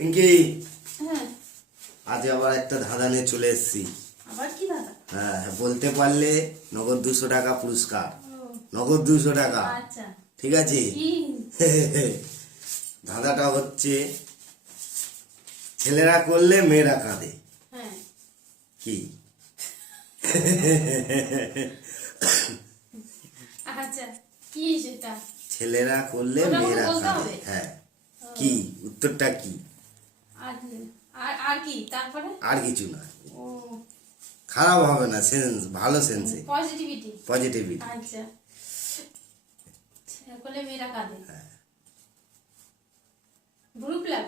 পিঙ্কি? হ্যাঁ। আজ আবার একটা ধাঁধা নিয়ে চলে এসেছি। দাদা হ্যাঁ বলতে পারলে নগদ দুশো টাকা পুরস্কার। নগদ দুশো টাকা। আচ্ছা। ঠিক আছে? ধাঁধাটা হচ্ছে ছেলেরা করলে মেয়েরা কাঁদে। হ্যাঁ। কি? আচ্ছা ছেলেরা করলে মেয়েরা কাঁদে। হ্যাঁ। কি? উত্তরটা কি? আর আর কি? তারপরে? আর কিছু না। ও। খারাপ হবে না সেন্স ভালো সেন্সে পজিটিভিটি পজিটিভিটি আচ্ছা। ছেলে করলে মেয়েরা কাঁদে। হ্যাঁ। গ্রুপ লাভ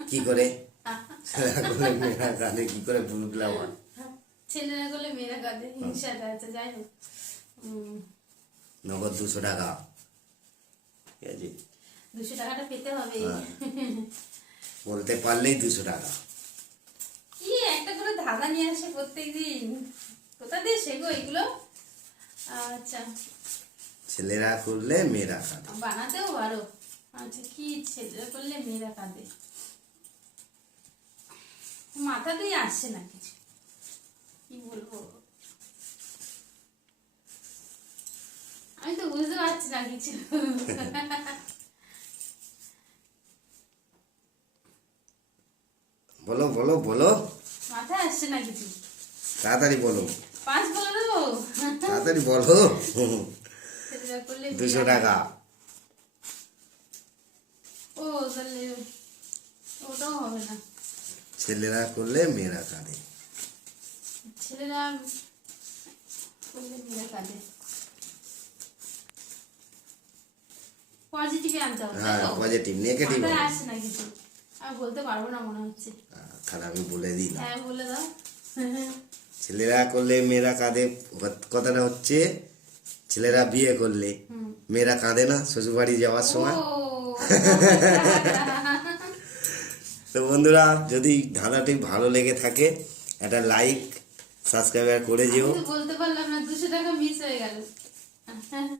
কি করে? কাঁদে কি করে বুঝলাম ছেলেরা করলে মেয়েরা কাঁদে হিংসাটা আচ্ছা যাই হোক। নগদ দুশো টাকা। ঠিক আছে? দুশো টাকাটা পেতে হবে। হ্যাঁ। বলতে পারলেই দুশো টাকা। কি একটা করে ধাঁধা নিয়ে আসে প্রত্যেকদিন? কোথা দিয়ে শেখো এগুলো? আচ্ছা। ছেলেরা করলে মেয়েরা কাঁদে বানাতেও পারো। আচ্ছা কি ছেলেরা করলে মেয়েরা কাঁদে মাথাতেই আসছে না কিছু। কি বলব? আমি তো বুঝতে পারছি না কিছু। বলো বলো বলো মাথায় আসছে না কিছু তাড়াতাড়ি বলো পাঁচ বলে দেবো তাড়াতাড়ি বলো ছেলেরা করলে দুশো মেয়েরা- টাকা ও তাহলে ওটাও হবে না ছেলেরা করলে মেয়েরা কাঁদে ছেলেরা করলে মেয়েরা কাঁদে পজিটিভে আনতে হবে তাই হ্যাঁ তো? পজিটিভ নেগেটিভ মাথায় আসছে না কিছু আমি বলতে পারব না মনে হচ্ছে। তাহলে আমি বলে দিই না। হ্যাঁ বলে দাও। ছেলেরা করলে মেয়েরা কাঁদে কথাটা হচ্ছে ছেলেরা বিয়ে করলে মেয়েরা কাঁদে না শ্বশুরবাড়ি যাওয়ার সময়? তো বন্ধুরা যদি ধাঁধাটি ভালো লেগে থাকে একটা লাইক সাবস্ক্রাইবার করে যেও বলতে পারলাম না দুশো টাকা মিস হয়ে গেল।